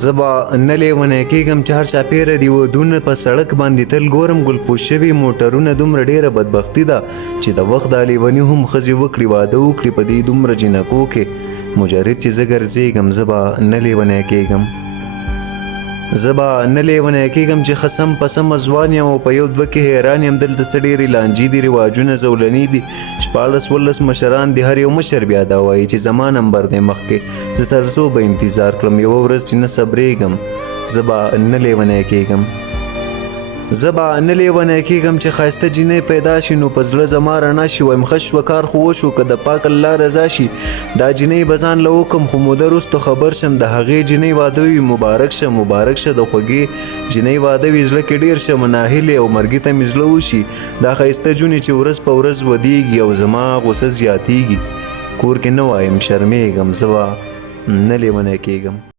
زبا نه لیونی کېږم چې هر چاپېره دي ودونه په سړک باندې تل ګورم ګلپوش شوي موټرونه. دومره ډېره بدبختي ده چې د وخت دا لیوني هم ښځې وکړي واده وکړي په دې دومره جنکو کې. مجرد چې زه ګرځېږم زه به نه لیونی کېږم. زه به نه لیونی کېږم چې ښه سم په سمه ځوان یم او په یو دوه کې حیران یم. دلته څه ډېرې لانجې دي، رواجونه زولنې دي، 14-15 مشران دي، هر یو مشر بیا دا وایي چې زما نمبر دی مخکې. زه تر څو به انتظار کړم یوه ورځ چې نه صبرېږم. زه به نه لیونی کېږم. زه به نه لیونی کېږم چې ښایسته جینۍ پیدا شي نو په زړه زما رڼا شي. وایم ښه شوه کار خو وشو که د پاک الله رضا شي. دا جینۍ به ځان له وکم خو موده وروسته خبر شم د هغې جینۍ واده وي. مبارک شه مبارک شه د خوږې جینۍ واده وي. زړه کې ډېر شم ناهیلې او مرګي ته مې زړه وشي. دا ښایسته جونې چې ورځ په ورځ ودیږي او زما غوسه زیاتیږي. کور کې نه وایم شرمېږم. زه به نه لیونی کېږم.